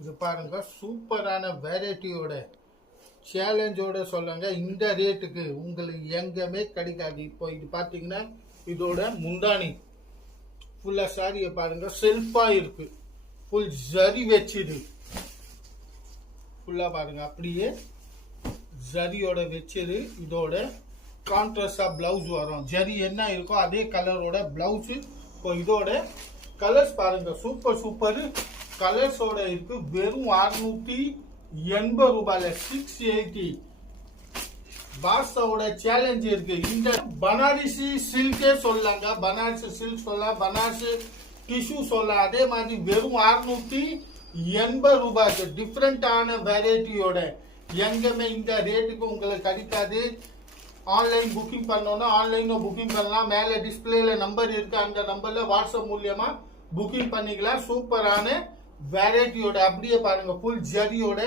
இது பாருங்க சூப்பரான வெரைட்டியோட சேலஞ்சோட சொல்லுங்க. இந்த ரேட்டுக்கு உங்களுக்கு எங்கேயுமே கிடைக்காது. இப்போ இது பார்த்தீங்கன்னா இதோட முந்தானி ஃபுல்லா சாரியை பாருங்க செல்ஃபா இருக்கு. ஃபுல் ஜரி வச்சுது ஃபுல்லா பாருங்க அப்படியே ஜரியோட வச்சது. இதோட கான்ட்ராஸ்டா பிளவுஸ் வரும். ஜரி என்ன இருக்கோ அதே கலரோட பிளவுஸ். இப்போ இதோட கலர்ஸ் பாருங்க சூப்பர் சூப்பர் கலர்ஸோட இருக்கு. வெறும் 680 ரூபாயில 680 பாஸோட சேலஞ்ச் இருக்கு. இந்த பனாரசி சில்கே சொல்லாங்க, பனாரசி சில்க் சொல்லலாம், பனாரசி டிஷ்யூ சொல்லலாம். அதே மாதிரி வெறும் 680 ரூபாய்க்கு டிஃப்ரெண்டான வெரைட்டியோட எங்கேயுமே இந்த ரேட்டுக்கு உங்களுக்கு கிடைக்காது. ஆன்லைன் புக்கிங் பண்ணோம்னா ஆன்லைன்ல புக்கிங் பண்ணலாம். மேலே டிஸ்பிளேல நம்பர் இருக்கு, அந்த நம்பர்ல வாட்ஸ்அப் மூலியமா புக்கிங் பண்ணிக்கலாம். சூப்பரான வெரைட்டியோட அப்படியே பாருங்க ஃபுல் ஜரியோட